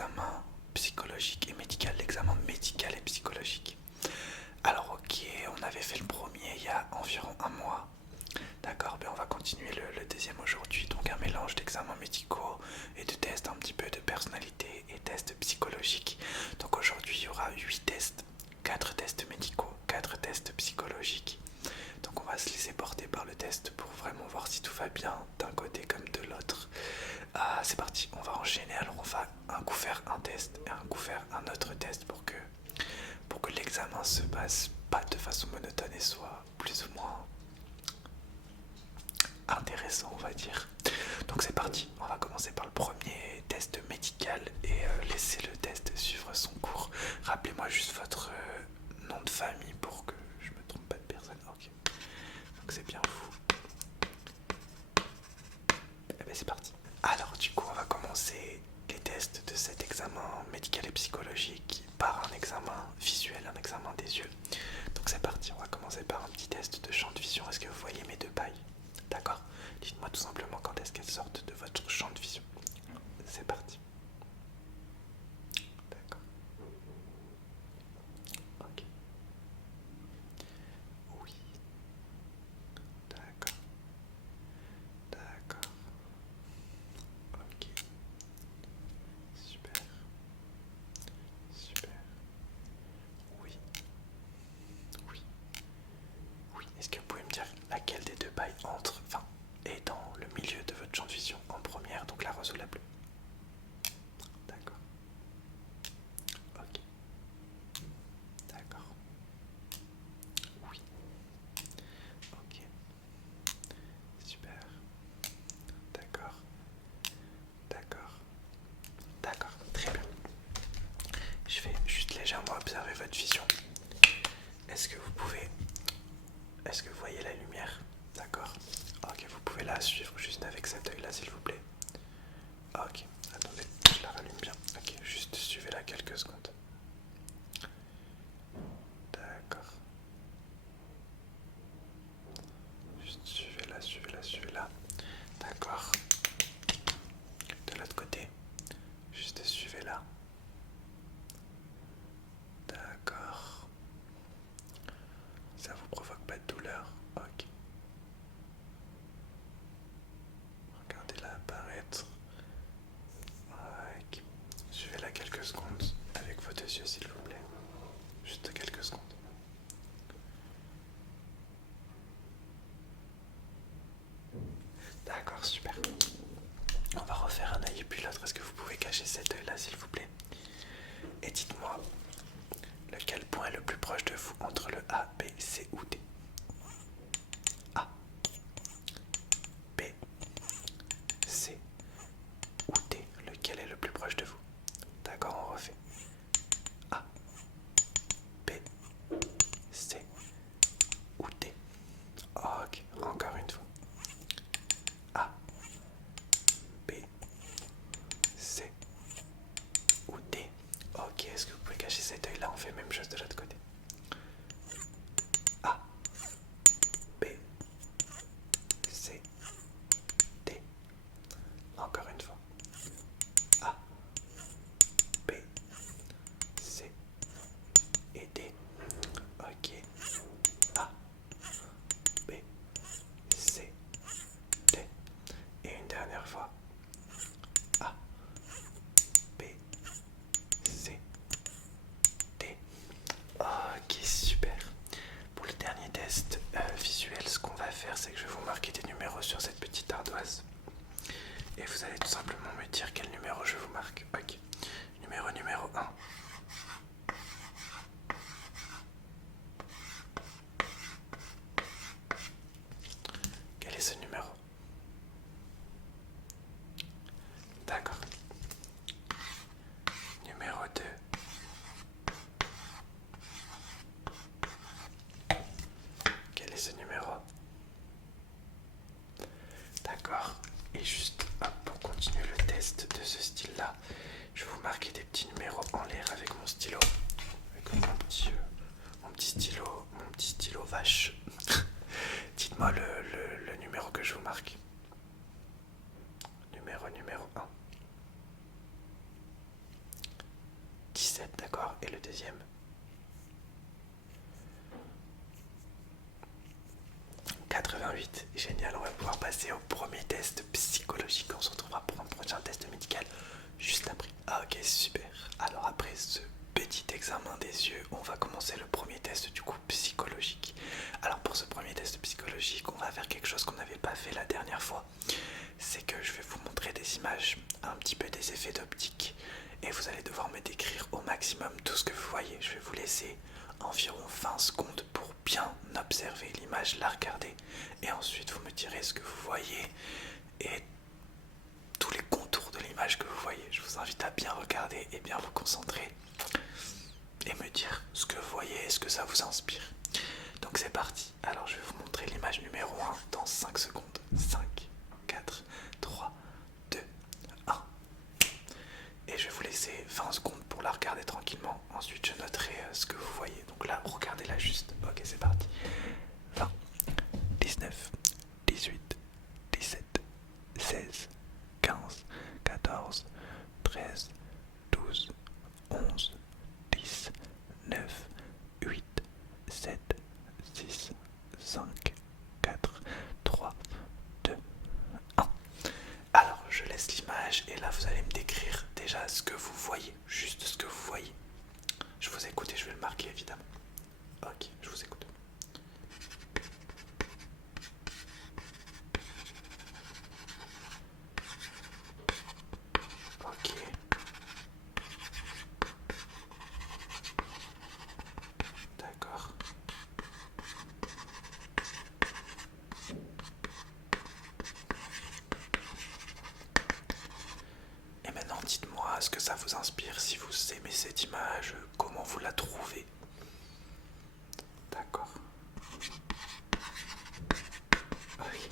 l'examen psychologique et médical, l'examen médical et psychologique. Alors ok, on avait fait le premier il y a environ un mois. D'accord, ben on va continuer le deuxième aujourd'hui. Donc un mélange d'examens médicaux et de tests un petit peu de personnalité et tests psychologiques. Donc aujourd'hui il y aura 8 tests, 4 tests médicaux, 4 tests psychologiques. Donc on va se laisser porter par le test pour vraiment voir si tout va bien d'un côté comme de l'autre. C'est parti, on va enchaîner. Alors on va un coup faire un test et un coup faire un autre test pour que l'examen se passe pas de façon monotone et soit plus ou moins intéressant, on va dire. Donc c'est parti, on va commencer par le premier test médical et laisser le test suivre son cours. Rappelez-moi juste votre nom de famille pour que je me trompe pas de personne. Ok, donc c'est bien vous. Et bien c'est parti. Alors du coup on va commencer les tests de cet examen médical et psychologique par un examen visuel, un examen des yeux. Donc c'est parti, on va commencer par un petit test de champ de vision. Est-ce que vous voyez mes deux pailles? D'accord. Dites-moi tout simplement quand est-ce qu'elles sortent de votre champ de vision. C'est parti. D'accord. Ok. Oui. D'accord. D'accord. Ok. Super. Super. Oui. Oui. Oui. Est-ce que vous pouvez me dire laquelle des deux pailles entre, enfin, est dans le milieu de votre champ de vision en première, donc la rose ou la bleue? D'accord. Ok. D'accord. Oui. Ok. Super. D'accord. D'accord. D'accord. Très bien. Je vais juste légèrement observer votre vision. Est-ce que vous pouvez... Est-ce que vous voyez la lumière? D'accord. Ok, vous pouvez la suivre juste avec cet œil-là, s'il vous plaît. Ok, attendez, je la rallume bien. Ok, juste suivez-la quelques secondes. D'accord. Juste suivez-la, suivez-la, suivez-la. D'accord. De l'autre côté, juste suivez-la. D'accord. Ça vous provoque pas de douleur? Ok. Regardez-la apparaître. Ok. Suivez-la quelques secondes avec vos deux yeux, s'il vous plaît. Juste quelques secondes. D'accord, super. On va refaire un œil et puis l'autre. Est-ce que vous pouvez cacher cet œil-là, s'il vous plaît? Et dites-moi, lequel point est le plus proche de vous entre le A, B, C ou D? A, B, C ou D? Lequel est le plus proche de vous? D'accord, on refait. A, B, C ou D? Ok, encore une fois. A, B, C ou D? Ok, est-ce que vous pouvez cacher cet œil-là? On fait même chose de l'autre côté. A, B, C, D. Encore une fois. A, B, C et D. Ok. A, B, C, D. Et une dernière fois. A, B, C, D. Ok, super. Pour le dernier test visuel, ce qu'on va faire, c'est que je vais vous marquer des numéros sur cette petite ardoise. Et vous allez tout simplement me dire quel numéro je vous marque. Ok. Numéro 1. Quel est ce numéro? D'accord. Numéro 2. Quel est ce numéro? D'accord. Et juste pour continuer le test de ce style-là, je vais vous marquer des petits numéros en l'air avec mon stylo. Avec mon petit stylo vache. Dites-moi le numéro que je vous marque. Numéro 1. Et le deuxième. 88. Génial, on va pouvoir passer au premier test psychologique. On se retrouvera pour un prochain test médical juste après. Ah ok, super. Alors après ce petit examen des yeux, on va commencer le premier test du coup psychologique. Alors pour ce premier test psychologique, on va faire quelque chose qu'on n'avait pas fait la dernière fois. C'est que je vais vous montrer des images, un petit peu des effets d'optique, et vous allez devoir me décrire au maximum tout ce que vous voyez. Je vais vous laisser environ 20 secondes pour bien observer l'image, la regarder, et ensuite vous me direz ce que vous voyez et tous les contours de l'image que vous voyez. Je vous invite à bien regarder et bien vous concentrer et me dire ce que vous voyez et ce que ça vous inspire. Donc c'est parti. Alors je vais vous montrer l'image numéro 1 dans 5 secondes. 5, 4, 3, 2, 1. Et je vais vous laisser 20 secondes pour la regarder tranquillement. Ensuite je noterai ce que vous voyez. Donc là, regardez-la juste. Ok, c'est parti. 20, 19, 18, 17, 16, 15, 14, 13, 12, 11, 10, 9, 8, 7, 6, 5, 4, 3, 2, 1. Alors je laisse l'image et là vous allez me décrire déjà ce que vous voyez, juste ce que vous voyez. Je vous écoute et je vais le marquer évidemment. Ok, je vous écoute. Ok. D'accord. Et maintenant dites-moi ce que ça vous inspire, si vous aimez cette image, comment vous la trouvez. D'accord. Oui.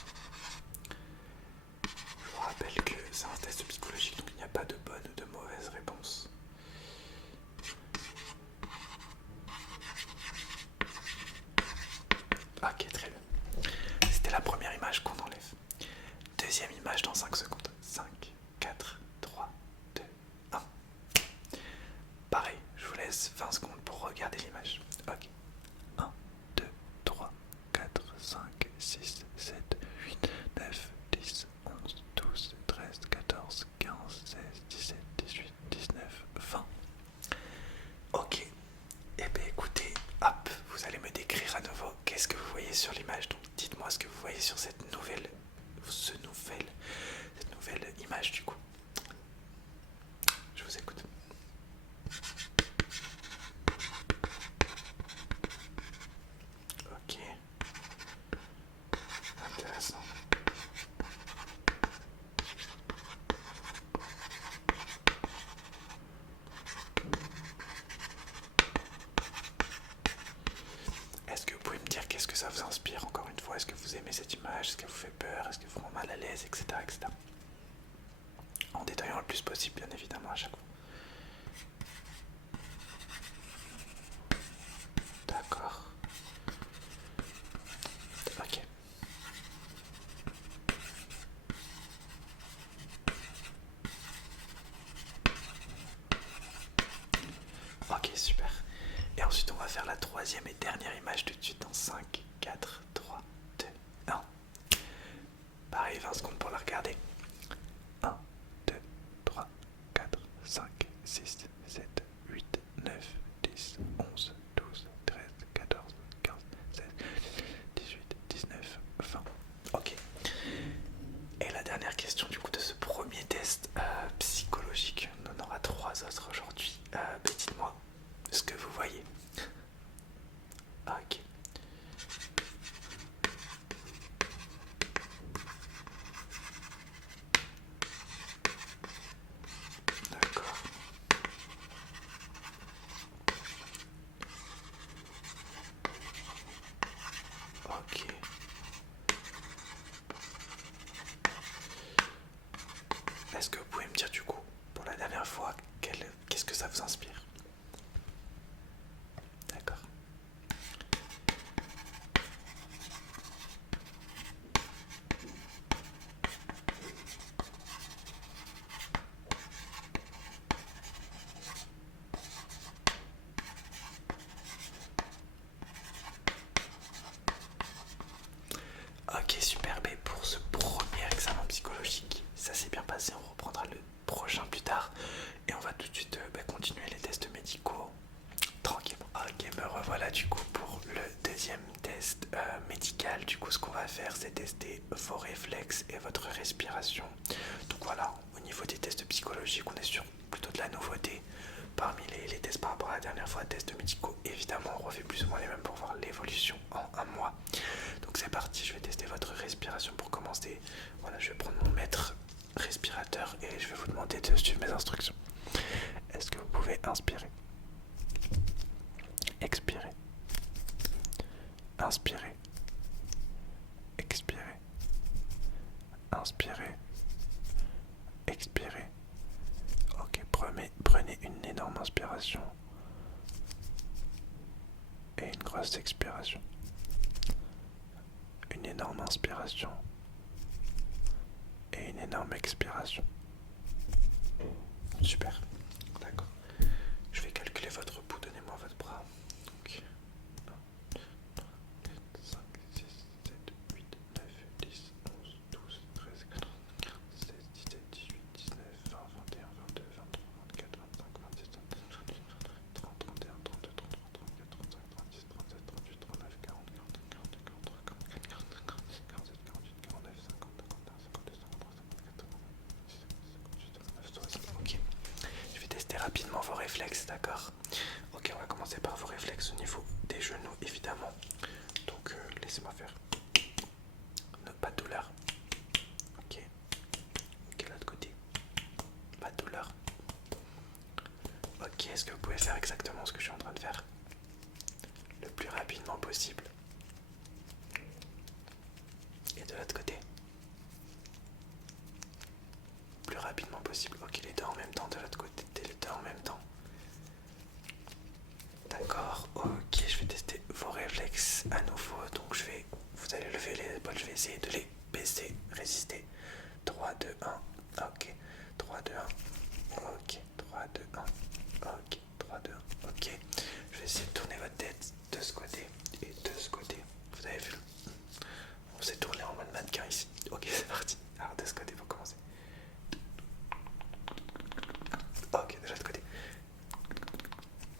Je vous rappelle que c'est un test psychologique, donc il n'y a pas de bonne ou de mauvaise réponse. Ok, très bien. C'était la première image qu'on enlève. Deuxième image dans 5 secondes. 5, 4, 3, 2, 1. Pareil, je vous laisse 20 secondes pour regarder l'image. Ok. 1, 2, 3, 4, 5, 6, 7, 8, 9, 10, 11, 12, 13, 14, 15, 16, 17, 18, 19, 20. Ok. Eh bien écoutez, hop, vous allez me décrire à nouveau qu'est-ce que vous voyez sur l'image. Donc dites-moi ce que vous voyez sur cette nouvelle image du coup. Je vous écoute. Ok. Intéressant. Est-ce que vous pouvez me dire qu'est-ce que ça vous inspire encore une fois? Est-ce que vous aimez cette image? Est-ce qu'elle vous fait peur? Est-ce qu'elle vous rend mal à l'aise, etc., etc. En détaillant le plus possible, bien évidemment, à chaque fois. D'accord. Ok. Ok, super. Et ensuite, on va faire la troisième et dernière image tout de suite dans 5, 4, 3, 2, 1. Pareil, 20 secondes pour la regarder. 1, 2, 3, 4, 5, 6, 7, 8, 9, 10, 11, 12, 13, 14, 15, 16, 18, 19, 20. Ok. Et la dernière question du coup de ce premier test psychologique, on en aura 3 autres aujourd'hui. Dites-moi ce que vous voyez. Ok. D'accord. Ok. Est-ce que vous pouvez me dire du coup, pour la dernière fois, qu'est-ce que ça vous inspire? D'accord. respiration. Donc voilà, au niveau des tests psychologiques, on est sur plutôt de la nouveauté. Parmi les tests par rapport à la dernière fois, tests médicaux, évidemment, on refait plus ou moins les mêmes pour voir l'évolution en un mois. Donc c'est parti, je vais tester votre respiration pour commencer. Voilà, je vais prendre mon mètre respirateur et je vais vous demander de suivre mes instructions. Est-ce que vous pouvez inspirer, expirer, inspirer, expirer, inspirer, expirer. Ok, prenez une énorme inspiration et une grosse expiration. Une énorme inspiration et une énorme expiration. Super, d'accord. Je vais calculer votre pouls, donnez-moi votre bras. Donc, 1, 2, 3, 4, 5, 6, 7, 8, 9, 10, 11, 12, 13, 14, 15, 16, 17, 18, 19, 20, 21, 22, 23, 24, 25, 26, 27, 28, 30, 31, 32, 33, 34, 35, 36, 37, 38, 39, 40, 41, 42, 43, 44, 45, 46, 47, 48, 49, 50, 51, 52, 53, 54, 55, 56, 57, 58, 59, 60. Ok. Je vais tester rapidement vos réflexes, d'accord? Ok, on va commencer par vos réflexes au niveau des genoux, évidemment. Donc, laissez-moi faire. Pas de douleur. Ok. Ok, l'autre côté. Pas de douleur. Ok, est-ce que vous pouvez faire exactement ce que je suis en train de faire? Le plus rapidement possible. Et de l'autre côté. Plus rapidement possible. Ok, les deux en même temps, de l'autre côté, les deux en même temps. D'accord, ok, je vais tester vos réflexes à nouveau. Donc vous allez lever les épaules, je vais essayer de les baisser, résister. 3, 2, 1, ok. 3, 2, 1, ok. 3, 2, 1, ok. 3, 2, 1, ok. Je vais essayer de tourner votre tête de ce côté et de ce côté. Vous avez vu? On s'est tourné en mode mannequin ici. Ok, c'est parti. Alors de ce côté pour commencer. Ok, de l'autre côté.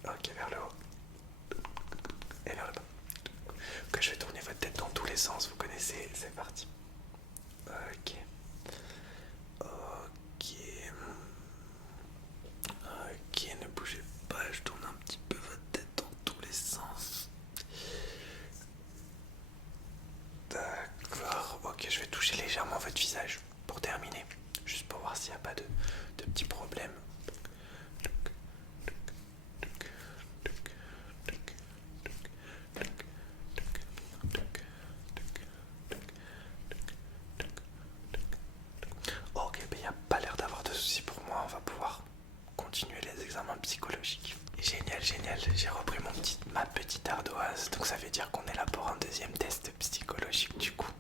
Ok, vers le haut. Et vers le bas. Ok, je vais tourner votre tête dans tous les sens, vous connaissez, c'est parti. Ok. Ok. Ok, ne bougez pas, je tourne un petit peu votre tête dans tous les sens. D'accord. Ok, je vais toucher légèrement votre visage pour terminer. Juste pour voir s'il n'y a pas de petits problèmes. Ok, il n'y a pas l'air d'avoir de soucis pour moi, on va pouvoir continuer les examens psychologiques. Génial, génial, j'ai repris ma petite ardoise, donc ça veut dire qu'on est là pour un deuxième test psychologique du coup,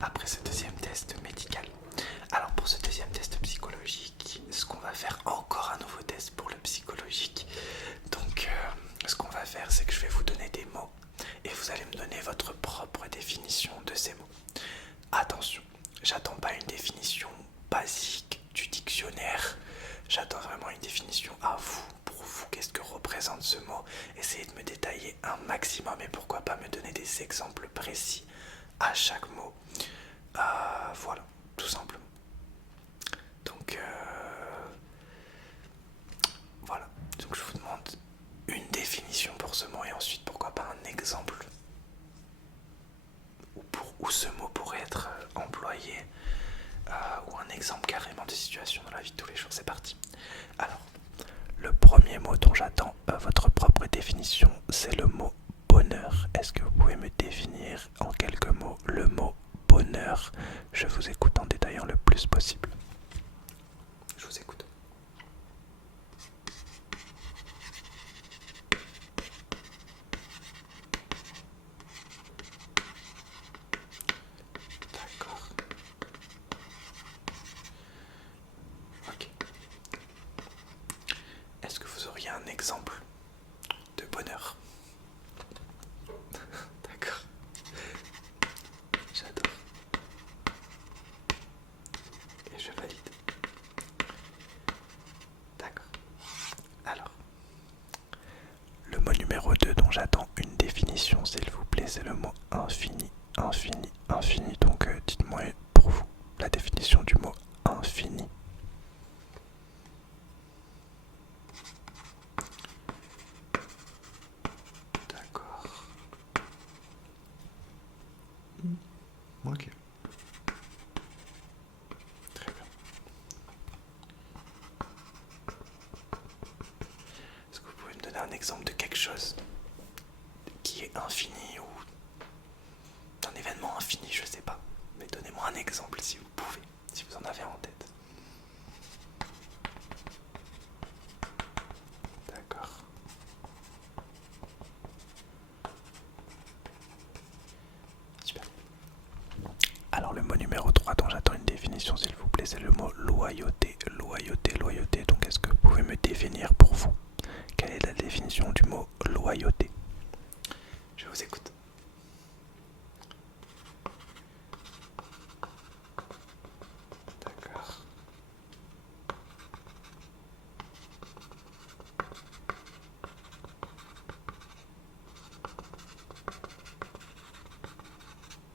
après ce deuxième test médical. Alors pour ce deuxième test psychologique, ce qu'on va faire, encore un nouveau test pour le psychologique. Donc ce qu'on va faire, c'est que je vais vous donner des mots et vous allez me donner votre propre définition de ces mots. Attention, j'attends pas une définition basique du dictionnaire, j'attends vraiment une définition à vous, pour vous, qu'est-ce que représente ce mot. Essayez de me détailler un maximum et pourquoi pas me donner des exemples précis à chaque mot. Voilà, tout simplement. Donc voilà, donc je vous demande une définition pour ce mot et ensuite pourquoi pas un exemple où ce mot pourrait être employé, ou un exemple carrément de situation dans la vie de tous les jours. C'est parti. Alors, le premier mot dont j'attends votre propre définition, c'est le mot bonheur. Est-ce que vous pouvez me définir en quelques mots le mot bonheur? Je vous écoute en détaillant le plus possible. Je vous écoute. D'accord. Ok. Est-ce que vous auriez un exemple de bonheur? D'accord. J'adore. Et je valide. D'accord. Alors, le mot numéro 2 dont j'attends une définition, s'il vous plaît, c'est le mot infini. Infini, infini. Donc dites-moi pour vous la définition exemple de quelque chose qui est infini ou d'un événement infini, je sais pas. Mais donnez-moi un exemple si vous pouvez, si vous en avez en tête. D'accord. Super. Alors le mot numéro 3 dont j'attends une définition s'il vous plaît, c'est le mot loyauté. Loyauté, loyauté. Donc est-ce que vous pouvez me définir pour vous quelle est la définition du mot loyauté? Je vous écoute. D'accord.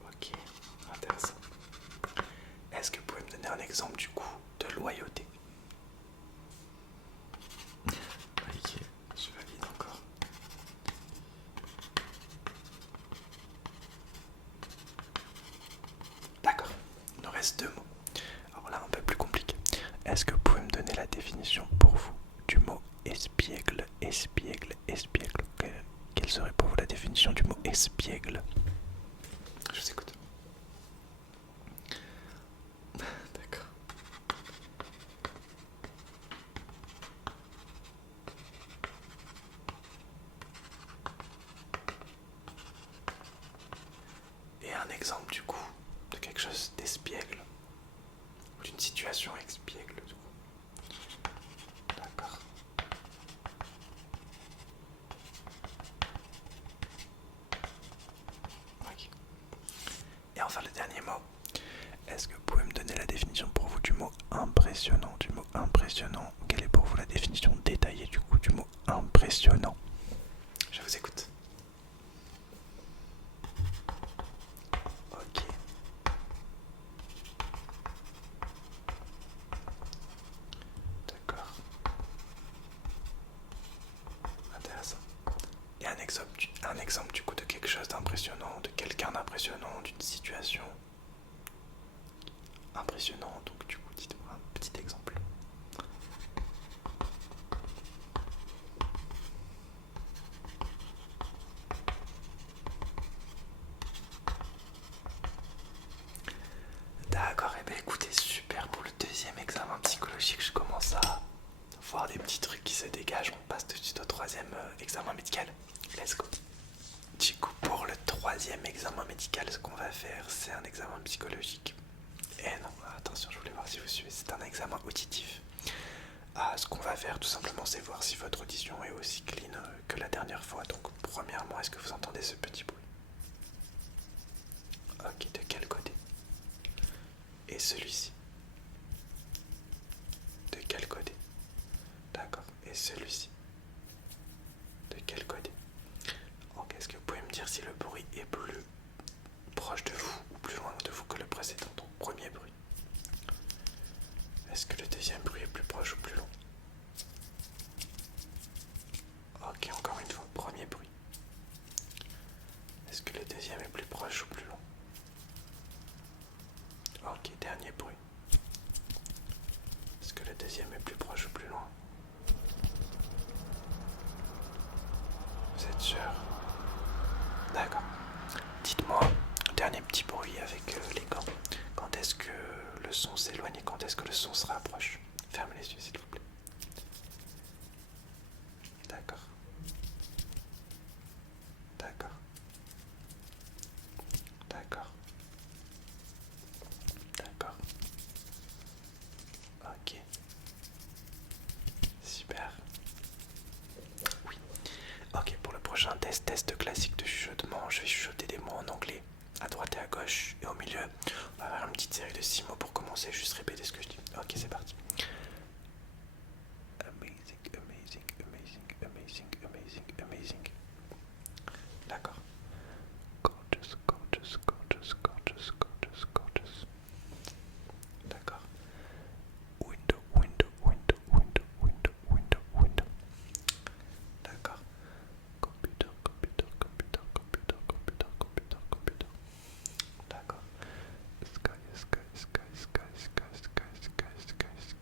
Ok, intéressant. Est-ce que vous pouvez me donner un exemple du coup de loyauté? Ok, je valide encore. D'accord, il nous reste deux mots. Alors là, un peu plus compliqué. Est-ce que vous pouvez me donner la définition pour vous du mot espiègle? Espiègle, espiègle. Quelle serait pour vous la définition du mot espiègle? Je vous écoute. D'accord. Et un exemple du coup de quelque chose d'espiègle ou d'une situation espiègle du coup. D'accord. Ok. Et enfin le dernier mot. Est-ce que vous pouvez me donner la définition pour vous du mot impressionnant? Du mot impressionnant. Quelle est pour vous la définition détaillée du coup du mot impressionnant? Je vous écoute. Ok. D'accord. Intéressant. Et un exemple du coup de quelque chose d'impressionnant, de quelqu'un d'impressionnant, d'une situation impressionnante. Donc du coup, dites-moi un petit exemple. D'accord, et bien écoutez, super pour le deuxième examen psychologique, je commence à voir des petits trucs qui se dégagent. On passe tout de suite au troisième examen médical. Let's go. Du coup, pour le troisième examen médical, ce qu'on va faire, c'est un examen psychologique. Et non, attention, je voulais voir si vous suivez, c'est un examen auditif. Ce qu'on va faire tout simplement, c'est voir si votre audition est aussi clean que la dernière fois. Donc, premièrement, est-ce que vous entendez ce petit bruit? Ok, de quel côté? Et celui-ci? De quel côté? D'accord, et celui-ci? De quel côté? Ok, est-ce que vous pouvez me dire si le bruit est plus proche de vous ou plus loin de vous que le précédent? Donc, premier bruit. Est-ce que le deuxième bruit est plus proche ou plus loin? Ok, encore une fois, premier bruit. Est-ce que le deuxième est plus proche ou plus loin? Ok, dernier bruit. Est-ce que le deuxième est plus proche ou plus loin? Vous êtes sûr? D'accord. Dites-moi, dernier petit bruit avec les gants. Quand est-ce que le son s'éloigne et quand est-ce que le son se rapproche? Fermez les yeux s'il vous plaît. D'accord. D'accord. D'accord. D'accord. Ok. Super. Oui. Ok, pour le prochain test classique de chuchotement, je vais chuchoter des mots en anglais à droite et à gauche et au milieu. On va avoir une petite série de 6 mots pour commencer, juste répéter ce que je dis. Ok, c'est parti. Amazing, amazing, amazing, amazing, amazing, amazing. D'accord. Gorgeous, gorgeous, gorgeous, gorgeous, gorgeous, gorgeous. D'accord. Window, window, window, window, window, window, window. D'accord. Computer, computer, computer, computer, computer, computer, computer. D'accord. Sky, sky, sky, sky, sky, sky, sky, sky, sky,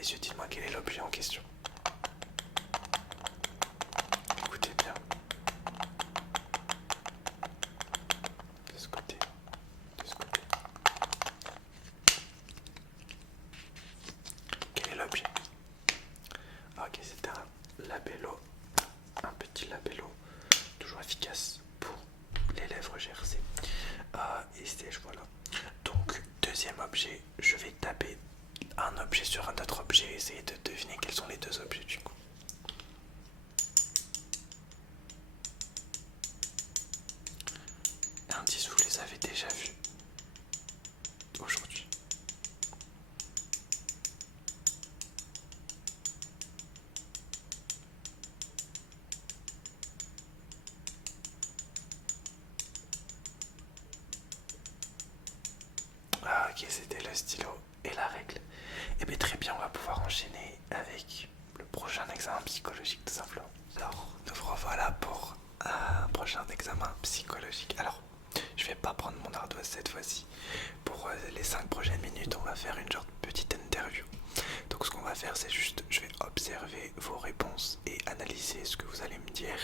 les yeux, dites-moi quel est l'objet en question. Écoutez bien. De ce côté. De ce côté. Quel est l'objet? Ok, c'est un labello. Un petit labello. Toujours efficace pour les lèvres gercées. Et c'est, voilà. Donc, deuxième objet, je vais taper un objet sur un autre objet et essayer de deviner quels sont les deux objets du coup. Indice, vous les avez déjà vus aujourd'hui. Ah, ok, c'était le stylo et la règle. Et bien très bien, on va pouvoir enchaîner avec le prochain examen psychologique tout simplement. Alors, nous revoilà pour un prochain examen psychologique. Alors, je vais pas prendre mon ardoise cette fois-ci. Pour les 5 prochaines minutes, on va faire une genre de petite interview. Donc ce qu'on va faire, c'est juste, je vais observer vos réponses et analyser ce que vous allez me dire.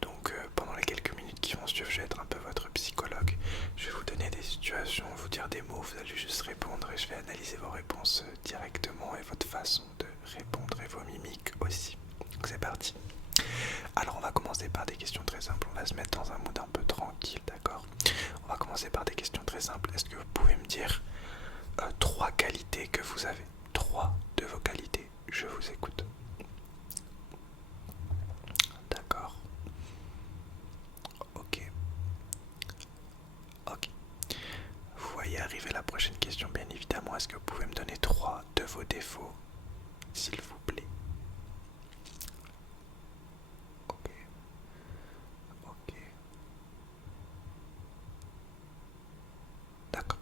Donc pendant les quelques minutes qui vont suivre, je vais être un peu votre psychologue. Je vais vous donner des situations, vous dire des mots, vous allez juste répondre et je vais analyser vos réponses directement et votre façon de répondre et vos mimiques aussi. Donc c'est parti. Alors on va commencer par des questions très simples, on va se mettre dans un mood un peu tranquille, d'accord? On va commencer par des questions très simples. Est-ce que vous pouvez me dire 3 qualités que vous avez? 3 de vos qualités, je vous écoute. D'accord. Ok. Ok. Vous voyez arriver la prochaine question, bien évidemment. Est-ce que vous pouvez me donner 3 de vos défauts, s'il vous plaît? Ok. Ok. D'accord.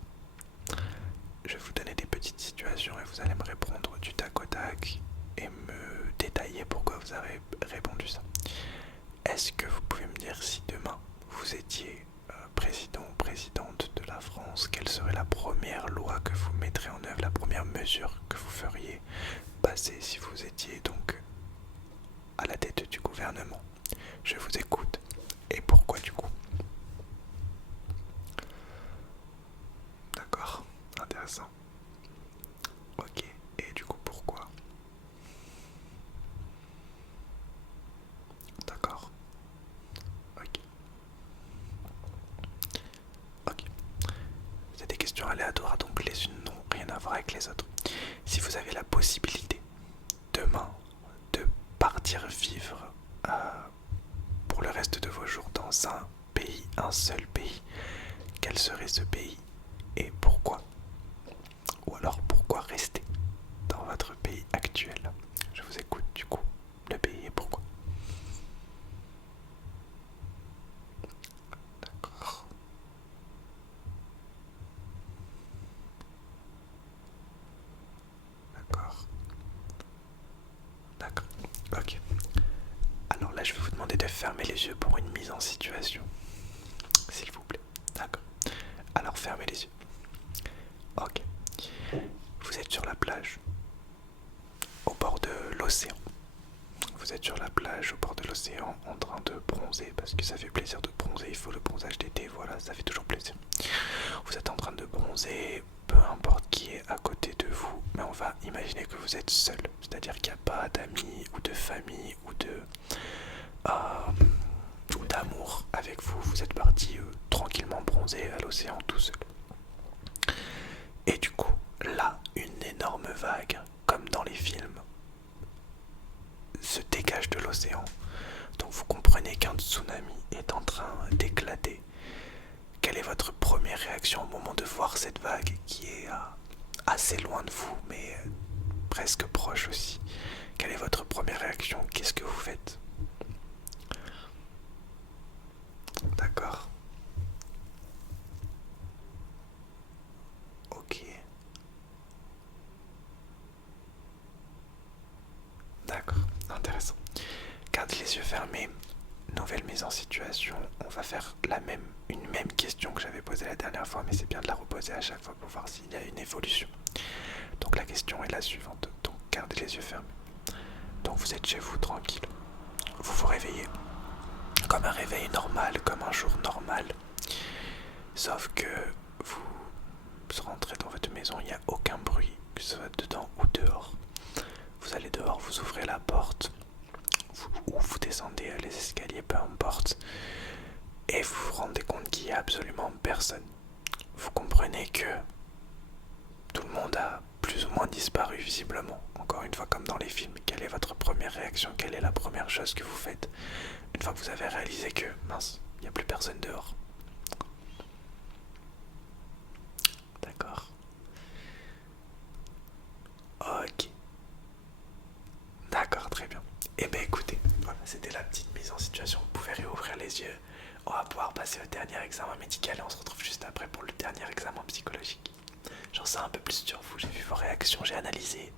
Je vais vous donner des petites situations et vous allez me répondre du tac au tac et me détailler pourquoi vous avez répondu ça. Est-ce que vous pouvez me dire si demain vous étiez président ou présidente de la France, quelle serait la première loi que vous mettrez en œuvre, la première mesure que vous feriez passer si vous étiez donc à la tête du gouvernement? Je vous écoute. Et pourquoi du coup? D'accord, intéressant. Ok, et du coup pourquoi? D'accord. Ok. Ok. C'est des questions aléatoires, donc les unes n'ont rien à voir avec les autres. Si vous avez la possibilité demain de partir vivre pour le reste de vos jours dans un pays, un seul pays, quel serait ce pays et pourquoi? Ou alors pourquoi rester dans votre pays actuel? Je vous écoute du coup, le pays et pourquoi? D'accord. D'accord. D'accord. Ok. Alors là, je vais vous demander de fermer les yeux pour une mise en situation. S'il vous plaît. D'accord. Alors fermez les yeux. Ok. Vous êtes sur la plage, au bord de l'océan. Vous êtes sur la plage, au bord de l'océan, en train de bronzer, parce que ça fait plaisir de bronzer, il faut le bronzage d'été, voilà, ça fait toujours plaisir. Vous êtes en train de bronzer, peu importe qui est à côté de vous, mais on va imaginer que vous êtes seul, c'est-à-dire qu'il n'y a pas d'amis ou de famille ou d'amour avec vous. Vous êtes parti tranquillement bronzer à l'océan tout seul. Et du coup, là, une énorme vague, comme dans les films, se dégage de l'océan. Donc vous comprenez qu'un tsunami est en train d'éclater. Quelle est votre première réaction au moment de voir cette vague qui est assez loin de vous, mais presque proche aussi? Quelle est votre première réaction? Qu'est-ce que vous faites? D'accord. Ok. D'accord, intéressant. Gardez les yeux fermés. Nouvelle mise en situation. On va faire une même question que j'avais posée la dernière fois, mais c'est bien de la reposer à chaque fois pour voir s'il y a une évolution. Donc la question est la suivante. Donc gardez les yeux fermés. Donc vous êtes chez vous, tranquille. Vous vous réveillez comme un réveil normal, comme un jour normal. Sauf que vous rentrez dans votre maison, il n'y a aucun bruit, que ce soit dedans ou dehors. Vous allez dehors, vous ouvrez la porte, ou vous descendez les escaliers, peu importe, et vous vous rendez compte qu'il n'y a absolument personne. Vous comprenez que tout le monde a plus ou moins disparu visiblement. Encore une fois, comme dans les films, quelle est votre première réaction? Quelle est la première chose que vous faites une fois que vous avez réalisé que, mince, il n'y a plus personne dehors? D'accord. Ok. D'accord, très bien. Eh bien écoutez, voilà, c'était la petite mise en situation. Vous pouvez réouvrir les yeux. On va pouvoir passer au dernier examen médical et on se retrouve juste après pour le dernier examen psychologique. J'en sais un peu plus sur vous, j'ai vu vos réactions, j'ai analysé.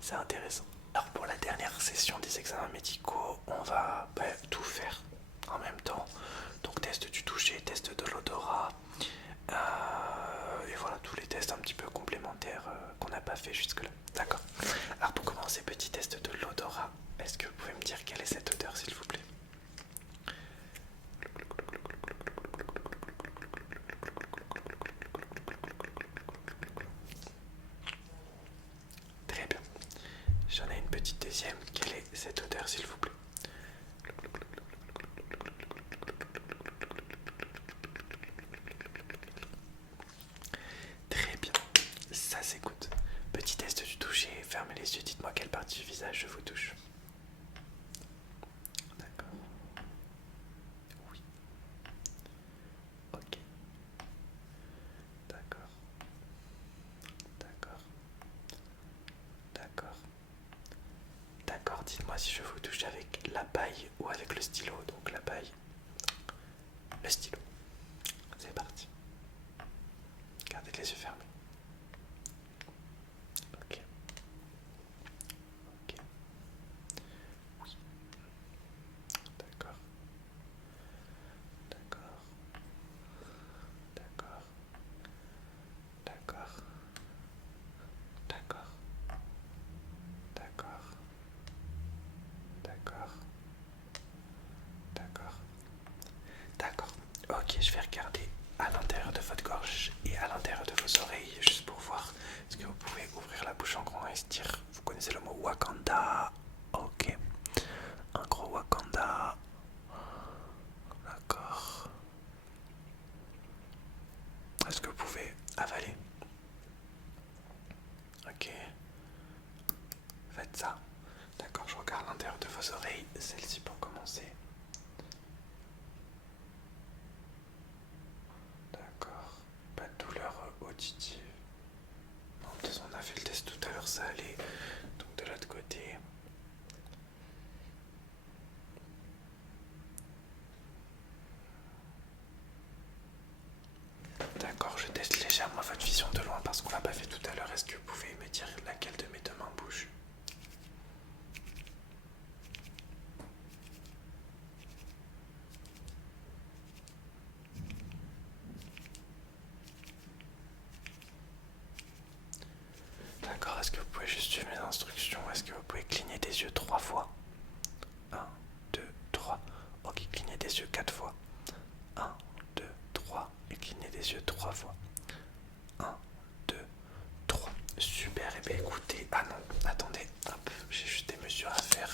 C'est intéressant. Alors pour la dernière session des examens médicaux, on va tout faire en même temps. Donc test du toucher, test de l'odorat, et voilà tous les tests un petit peu complémentaires qu'on n'a pas fait jusque-là. D'accord. Alors pour commencer, petit test de l'odorat. Est-ce que vous pouvez me dire quelle est cette odeur, s'il vous plaît? Très bien. J'en ai une petite deuxième. Quelle est cette odeur, s'il vous plaît? Très bien. Ça s'écoute. Petit test du toucher. Fermez les yeux. Dites-moi quelle partie du visage je vous touche. D'accord. Oui. Ok. D'accord. D'accord. D'accord. D'accord, dites-moi si je vous touche avec la paille ou avec le stylo. Donc la paille, le stylo. C'est parti. Gardez les yeux fermés. Ok. Ok. Oui. D'accord. D'accord. D'accord. D'accord. D'accord. D'accord. D'accord. D'accord. D'accord. Ok, je vais regarder à l'intérieur de votre gorge et à l'intérieur de vos oreilles, juste pour voir. Est-ce que vous pouvez ouvrir la bouche en grand et se dire, vous connaissez le mot Wakanda? Ok. Un gros Wakanda. D'accord. Est-ce que vous pouvez avaler? Ok. Faites ça. D'accord, je regarde l'intérieur de vos oreilles. Celle-ci pour commencer. D'accord. Pas de douleur auditive. Non, on a fait le test tout à l'heure, ça allait. Donc de l'autre côté. D'accord, je teste légèrement votre vision de loin parce qu'on l'a pas fait tout à l'heure. Est-ce que vous pouvez me dire laquelle de mes deux mains bouge? D'accord, est-ce que vous pouvez juste suivre mes instructions? Est-ce que vous pouvez cligner des yeux 3 fois? 1, 2, 3. Ok, clignez des yeux 4 fois. 1, 2, 3. Et clignez des yeux 3 fois. 1, 2, 3. Super, et bien écoutez. Ah non, attendez, hop, j'ai juste des mesures à faire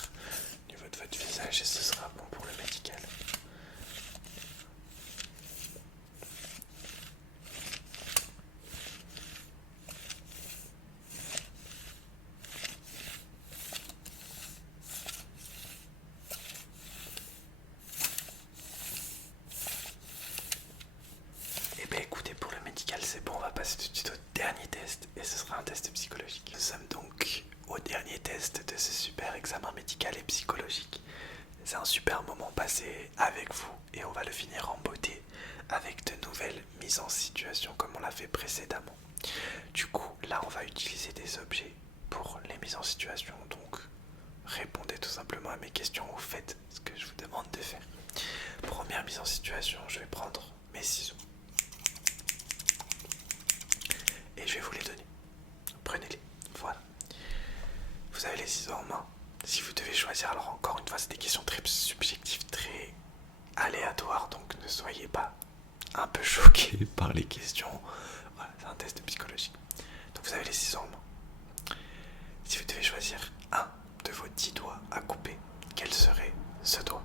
au niveau de votre visage et ce sera bon pour le médical. les ciseaux en main. Si vous devez choisir, alors encore une fois, c'est des questions très subjectives, très aléatoires, donc ne soyez pas un peu choqués par les questions. Voilà, c'est un test psychologique. Donc vous avez les ciseaux en main. Si vous devez choisir un de vos 10 doigts à couper, quel serait ce doigt?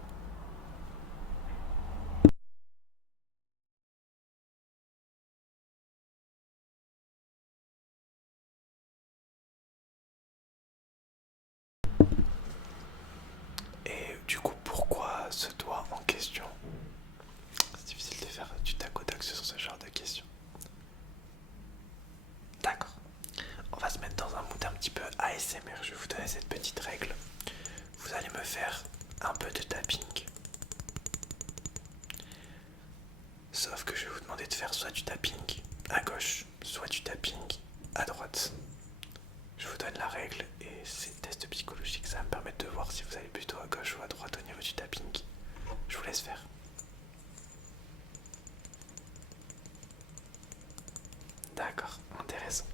Et du coup, pourquoi ce doigt en question? C'est difficile de faire du tac au tac sur ce genre de questions. D'accord. On va se mettre dans un mood un petit peu ASMR. Je vais vous donner cette petite règle. Vous allez me faire un peu de tapping. Sauf que je vais vous demander de faire soit du tapping à gauche, soit du tapping à droite. Je vous donne la règle et c'est test psychologique. Ça va me permettre de voir si vous allez plutôt à gauche ou à droite au niveau du tapping. Je vous laisse faire. D'accord, intéressant.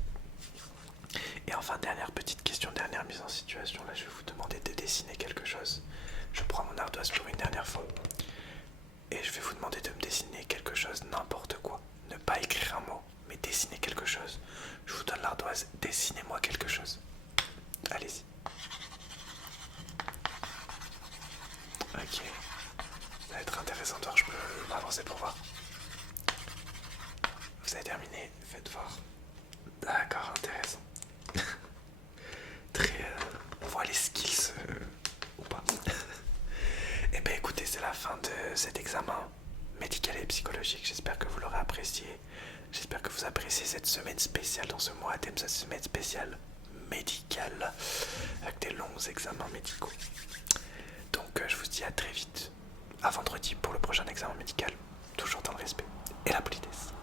Et enfin, dernière petite question, dernière mise en situation. Là, je vais vous demander de dessiner quelque chose. Je prends mon ardoise pour une dernière fois. Et je vais vous demander de me dessiner quelque chose, n'importe quoi. Ne pas écrire un mot, mais dessiner quelque chose. Je vous donne l'ardoise, dessinez-moi quelque chose. Allez-y. Ok. Ça va être intéressant de voir, je peux m'avancer pour voir. Vous avez terminé, faites voir. D'accord, intéressant. Très... on voit les skills ou pas. Et ben écoutez, c'est la fin de cet examen médical et psychologique. J'espère que vous l'aurez apprécié. J'espère que vous appréciez cette semaine spéciale dans ce mois à thème, cette semaine spéciale médicale avec des longs examens médicaux. Donc je vous dis à très vite, à vendredi pour le prochain examen médical, toujours dans le respect et la politesse.